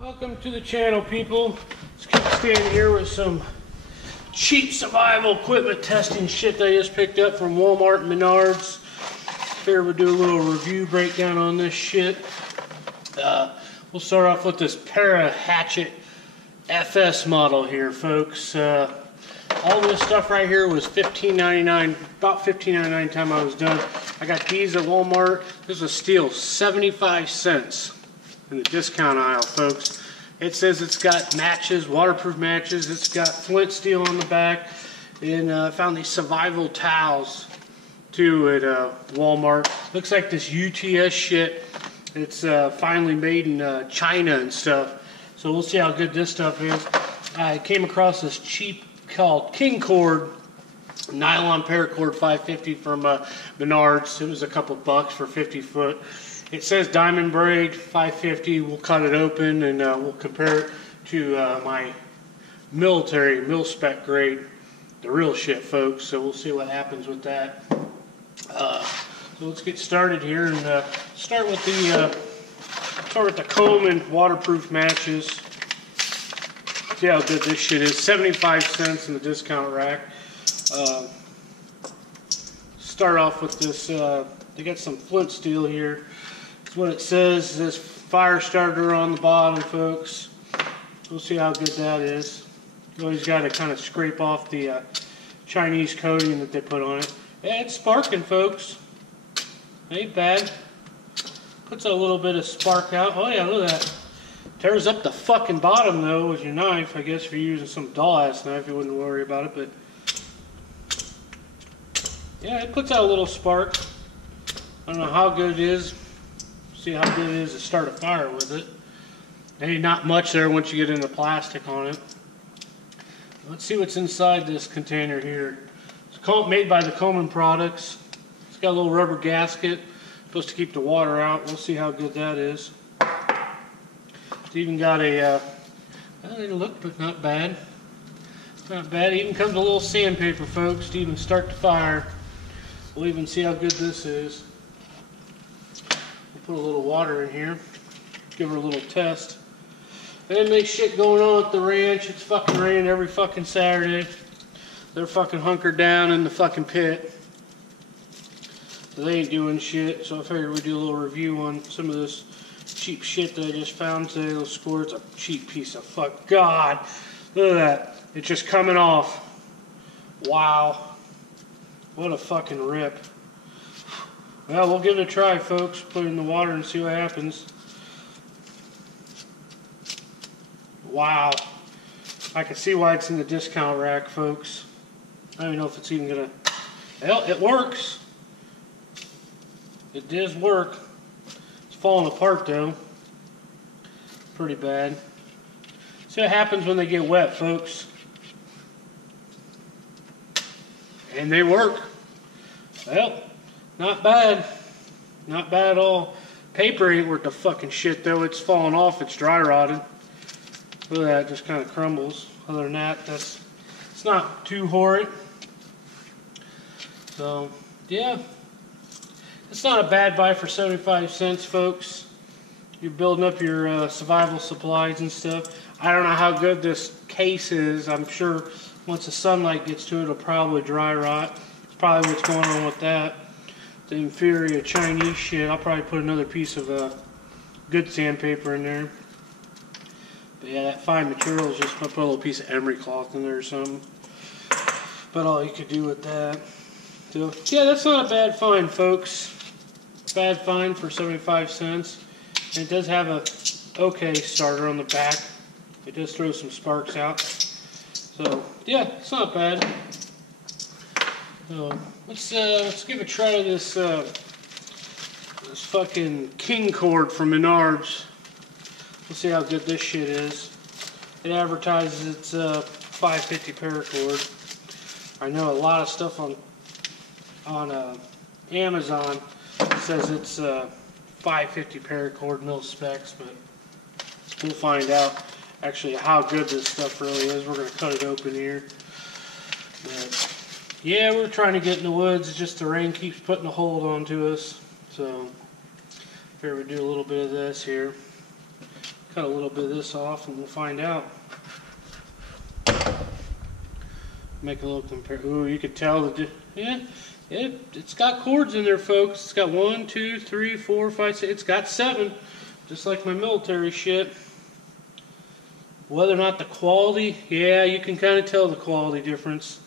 Welcome to the channel, people. Let's keep standing here with some cheap survival equipment testing shit that I just picked up from Walmart and Menards. Here we'll do a little review breakdown on this shit. We'll start off with this Para Hatchet FS model here, folks. All this stuff right here was $15.99, about $15.99 time I was done. I got these at Walmart. This is a steal, 75 cents. In the discount aisle, folks. It says it's got matches, waterproof matches. It's got flint steel on the back. And I found these survival towels too at Walmart. Looks like this UTS shit. It's finally made in China and stuff. So we'll see how good this stuff is. I came across this cheap called King Cord nylon paracord 550 from Menards. It was a couple bucks for 50 foot. It says diamond braid 550. We'll cut it open and we'll compare it to my military mil-spec grade, the real shit, folks. So we'll see what happens with that. So let's get started here and start with the Coleman waterproof matches. See how good this shit is. 75 cents in the discount rack. Start off with this. They got some flint steel here. That's what it says. This fire starter on the bottom, folks. We'll see how good that is. You always got to kind of scrape off the Chinese coating that they put on it. Yeah, it's sparking, folks. Ain't bad. Puts a little bit of spark out. Oh yeah, look at that. Tears up the fucking bottom though with your knife. I guess if you're using some doll-ass knife, you wouldn't worry about it, but yeah, it puts out a little spark. I don't know how good it is. See how good it is to start a fire with it. Ain't not much there once you get into plastic on it. Let's see what's inside this container here. It's made by the Coleman Products. It's got a little rubber gasket. Supposed to keep the water out. We'll see how good that is. It's even got a, well, they look but not bad. Not bad. It even comes with a little sandpaper, folks, to even start the fire. We'll even see how good this is. We'll put a little water in here. Give her a little test. And make shit going on at the ranch. It's fucking raining every fucking Saturday. They're fucking hunkered down in the fucking pit. So they ain't doing shit. So I figured we'd do a little review on some of this cheap shit that I just found today. Those scores, a cheap piece of fuck. God, look at that. It's just coming off. Wow. What a fucking rip. Well, we'll give it a try, folks. Put it in the water and see what happens. Wow. I can see why it's in the discount rack, folks. I don't even know if it's even gonna... Well, it works. It does work. It's falling apart, though. Pretty bad. See what happens when they get wet, folks. And they work. Well, not bad. Not bad at all. Paper ain't worth the fucking shit, though. It's falling off. It's dry rotted. Look at that. It just kind of crumbles. Other than that, it's not too horrid. So, yeah. It's not a bad buy for 75 cents, folks. You're building up your survival supplies and stuff. I don't know how good this case is. I'm sure once the sunlight gets to it, it'll probably dry rot. That's probably what's going on with that. The inferior Chinese shit. I'll probably put another piece of good sandpaper in there. But yeah, that fine material is just I'll put a little piece of emery cloth in there or something. But all you could do with that. So yeah, that's not a bad find, folks. Bad find for 75 cents. And it does have a okay starter on the back. It does throw some sparks out. So yeah, it's not bad. So let's give a try to this this fucking King Cord from Menards. We'll see how good this shit is. It advertises it's 550 paracord. I know a lot of stuff on Amazon says it's 550 paracord mil specs, but we'll find out actually how good this stuff really is. We're going to cut it open here. But yeah, we're trying to get in the woods. It's just the rain keeps putting a hold onto us. So here we do a little bit of this here. cut a little bit of this off and we'll find out. Make a little compare. Ooh, you could tell that. Yeah, it's got cords in there, folks. It's got 1, 2, 3, 4, 5, 6. It's got 7, just like my military shit. Whether or not the quality, yeah, you can kind of tell the quality difference.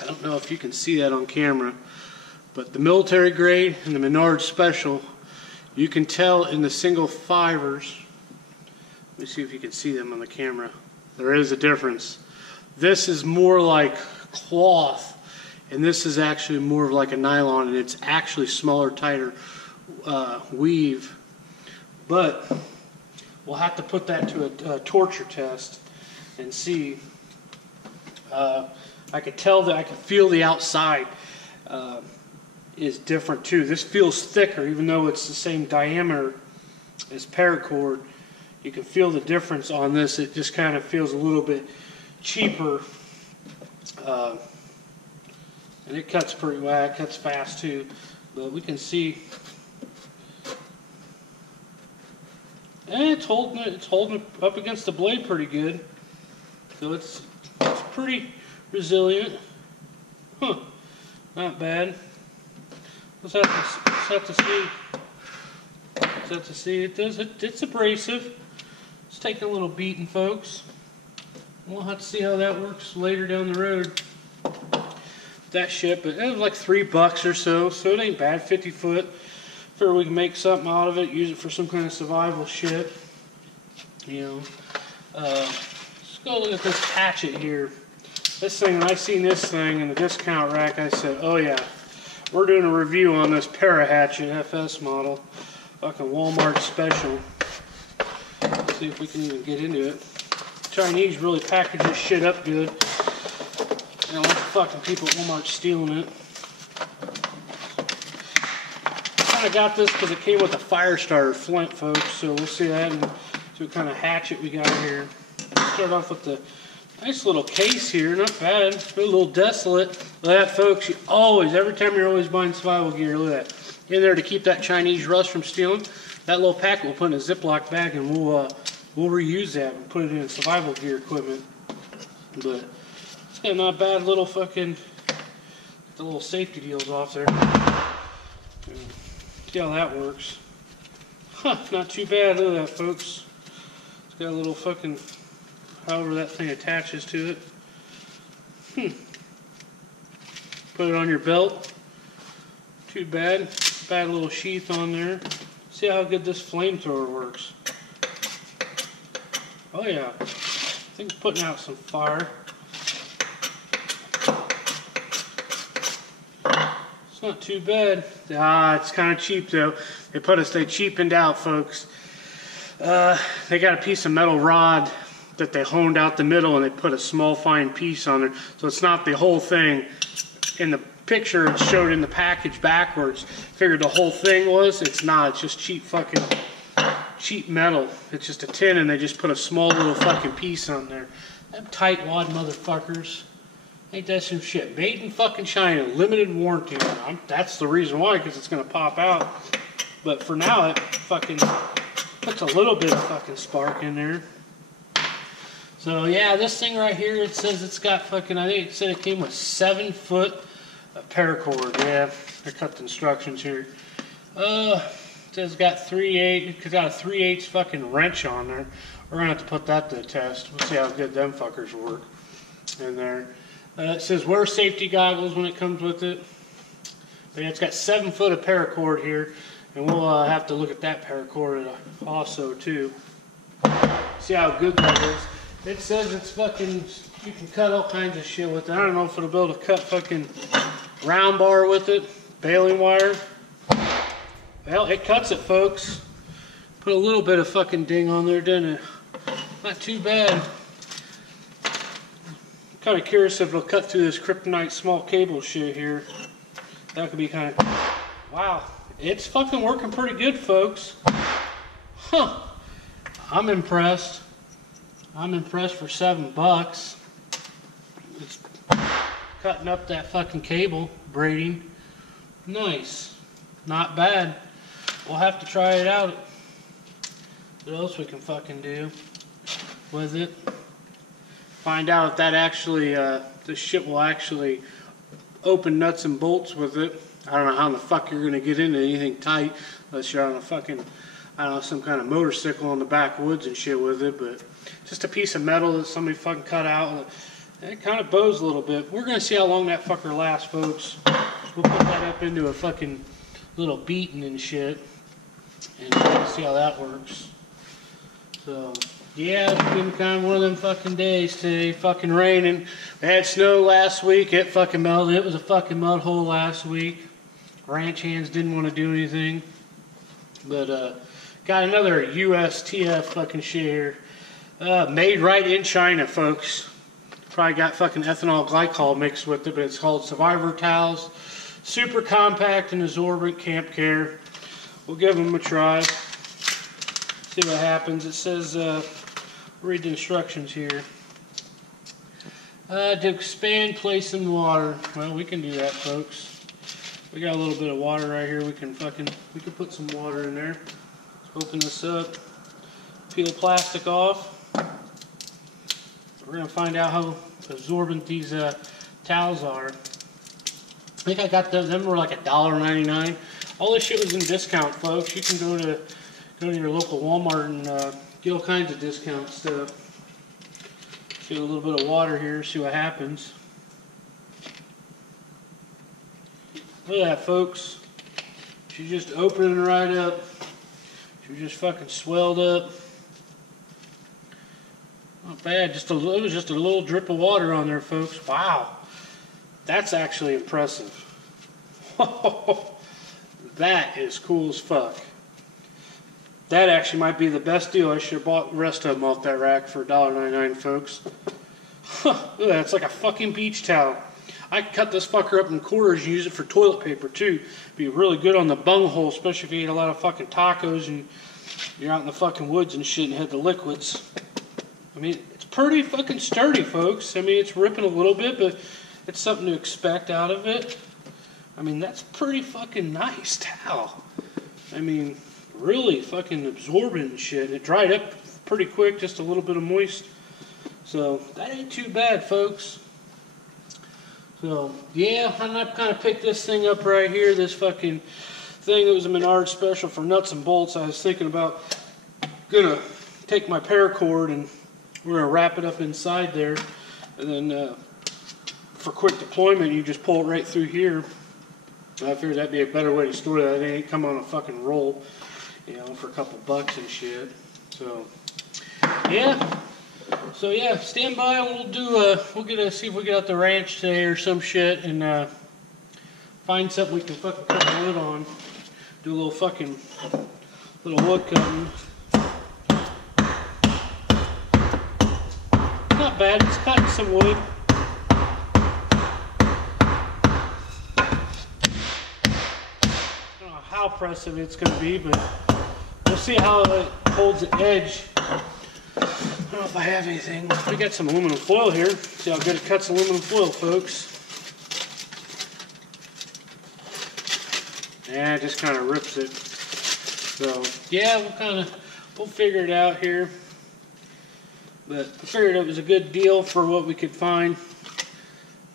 I don't know if you can see that on camera, but the military grade and the Menards Special, you can tell in the single fibers. Let me see if you can see them on the camera. There is a difference. This is more like cloth, and this is actually more of like a nylon, and it's actually smaller, tighter weave. But we'll have to put that to a torture test and see. I could tell that I could feel the outside is different too. This feels thicker, even though it's the same diameter as paracord. You can feel the difference on this. It just kind of feels a little bit cheaper, and it cuts pretty well. It cuts fast too, but we can see. And it's holding up against the blade pretty good. So it's pretty resilient. Huh. Not bad. Let's have to see. Let's have to see. It's abrasive. It's taking a little beating, folks. We'll have to see how that works later down the road. That shit, but it was like $3 or so it ain't bad. 50 foot. Figure we can make something out of it, use it for some kind of survival shit. You know. Let's go look at this hatchet here. This thing, when I seen this thing in the discount rack, I said, oh yeah, we're doing a review on this Para-Hatchet FS model. Fucking Walmart Special. Let's see if we can even get into it. Chinese really package this shit up good. I don't want the fucking people at Walmart stealing it. I got this because it came with a fire starter flint, folks, so we'll see that and see what kind of hatchet we got here. Start off with the nice little case here, not bad. A little desolate. Look at that, folks. You always, every time you're always buying survival gear, look at that. In there to keep that Chinese rust from stealing. That little packet we'll put in a Ziploc bag and we'll reuse that and put it in survival gear equipment. But it's got not bad little fucking, the little safety deals off there. See how that works. Huh, not too bad. Look at that, folks. It's got a little fucking, however that thing attaches to it. Put it on your belt. Too bad. Bad little sheath on there. See how good this flamethrower works. Oh yeah. Thing's putting out some fire. It's not too bad. It's kind of cheap though. They cheapened out, folks. They got a piece of metal rod that they honed out the middle and they put a small fine piece on there. So it's not the whole thing. In the picture it showed in the package backwards. Figured the whole thing was. It's not. It's just cheap fucking cheap metal. It's just a tin and they just put a small little fucking piece on there. Them tightwad motherfuckers. Ain't that some shit? Made in fucking China. Limited warranty on it. That's the reason why, because it's going to pop out. But for now, it fucking puts a little bit of fucking spark in there. So yeah, this thing right here, it says it's got fucking, I think it said it came with 7 foot of paracord. Yeah, I cut the instructions here. It says it's got 3/8, it's got a 3/8 fucking wrench on there. We're going to have to put that to the test. We'll see how good them fuckers work in there. It says wear safety goggles when it comes with it. But yeah, it's got 7 foot of paracord here. And we'll have to look at that paracord also too. See how good that is. It says it's fucking, you can cut all kinds of shit with it. I don't know if it'll be able to cut fucking round bar with it. Baling wire. Well, it cuts it, folks. Put a little bit of fucking ding on there, didn't it? Not too bad. Kind of curious if it'll cut through this kryptonite small cable shit here. That could be kind of, wow. It's fucking working pretty good, folks. Huh. I'm impressed. I'm impressed for $7. It's cutting up that fucking cable, braiding. Nice. Not bad. We'll have to try it out. What else we can fucking do with it? Find out if that actually, this shit will actually open nuts and bolts with it. I don't know how in the fuck you're gonna get into anything tight unless you're on a fucking, I don't know, some kind of motorcycle in the backwoods and shit with it, but just a piece of metal that somebody fucking cut out. It kind of bows a little bit. We're gonna see how long that fucker lasts, folks. We'll put that up into a fucking little beating and shit, and we'll see how that works. So, yeah, it's been kind of one of them fucking days today. Fucking raining. We had snow last week. It fucking melted. It was a fucking mud hole last week. Ranch hands didn't want to do anything. But, got another USTF fucking shit here. Made right in China, folks. Probably got fucking ethanol glycol mixed with it, but it's called Survivor Towels. Super compact and absorbent camp care. We'll give them a try. See what happens. It says, read the instructions here. To expand, place in water. Well, we can do that, folks. We got a little bit of water right here. We can put some water in there. Let's open this up. Peel plastic off. We're gonna find out how absorbent these towels are. I think I got them were like $1.99. All this shit was in discount, folks. You can go to your local Walmart and get all kinds of discount stuff. See a little bit of water here, see what happens. Look at that, folks. She's just opening right up. She just fucking swelled up. Not bad. It was just a little drip of water on there, folks. Wow. That's actually impressive. That is cool as fuck. That actually might be the best deal. I should have bought the rest of them off that rack for $1.99, folks. Look at that. It's like a fucking beach towel. I could cut this fucker up in quarters and use it for toilet paper, too. Be really good on the bunghole, especially if you eat a lot of fucking tacos and you're out in the fucking woods and shit and had the liquids. I mean, it's pretty fucking sturdy, folks. I mean, it's ripping a little bit, but it's something to expect out of it. I mean, that's pretty fucking nice towel. I mean, really fucking absorbent and shit. It dried up pretty quick, just a little bit of moist. So, that ain't too bad, folks. So, yeah, I kind of picked this thing up right here, this fucking thing that was a Menards special for nuts and bolts. I was thinking about gonna take my paracord and we're going to wrap it up inside there, and then for quick deployment, you just pull it right through here. I figured that'd be a better way to store that. It ain't come on a fucking roll, you know, for a couple bucks and shit. So, yeah. So, yeah, stand by and we'll do, see if we get out the ranch today or some shit and find something we can fucking cut the wood on. Do a little wood cutting. Not bad, it's cutting some wood. I don't know how impressive it's going to be, but we'll see how it holds the edge. I don't know if I have anything. We got some aluminum foil here. See how good it cuts aluminum foil, folks. Yeah, it just kind of rips it. So, yeah, we'll figure it out here. But I figured it was a good deal for what we could find.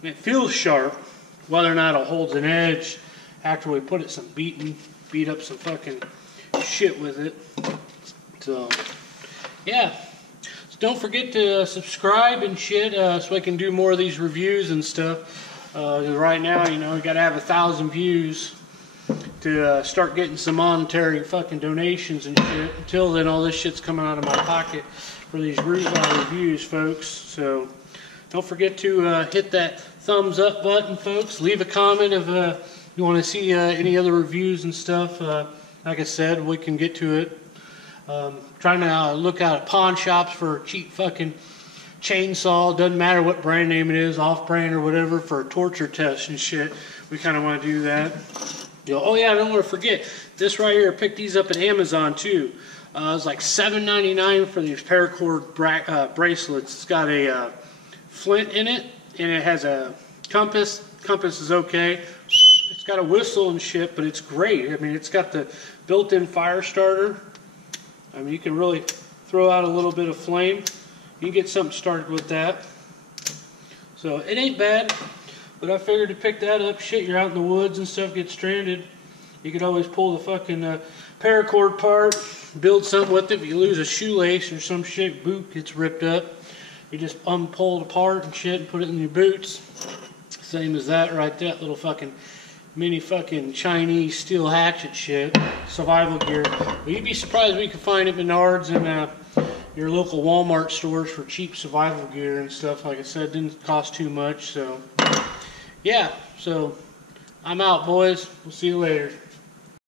It feels sharp. Whether or not it holds an edge after we put it some beat up some fucking shit with it. So, yeah. So don't forget to subscribe and shit so I can do more of these reviews and stuff. Right now, you know, we gotta have 1,000 views to start getting some monetary fucking donations and shit. Until then, all this shit's coming out of my pocket for these reviews, folks. So don't forget to hit that thumbs up button, folks. Leave a comment if you want to see any other reviews and stuff. Like I said, we can get to it. Trying to look out at pawn shops for a cheap fucking chainsaw. Doesn't matter what brand name it is, off-brand or whatever, for a torture test and shit. We kind of want to do that. You know, oh yeah, I don't want to forget this right here. I picked these up at Amazon too. It was like $7.99 for these paracord bracelets. It's got a flint in it, and it has a compass. Compass is okay. It's got a whistle and shit, but it's great. I mean, it's got the built-in fire starter. I mean, you can really throw out a little bit of flame. You can get something started with that. So it ain't bad, but I figured to pick that up. Shit, you're out in the woods and stuff, get stranded. You could always pull the fucking paracord apart, build something with it. If you lose a shoelace or some shit, boot gets ripped up, you just unpull it apart and shit and put it in your boots. Same as that right there, little fucking mini fucking Chinese steel hatchet shit, survival gear. But you'd be surprised we could find at Menards and your local Walmart stores for cheap survival gear and stuff. Like I said, didn't cost too much. So yeah, so I'm out, boys. We'll see you later.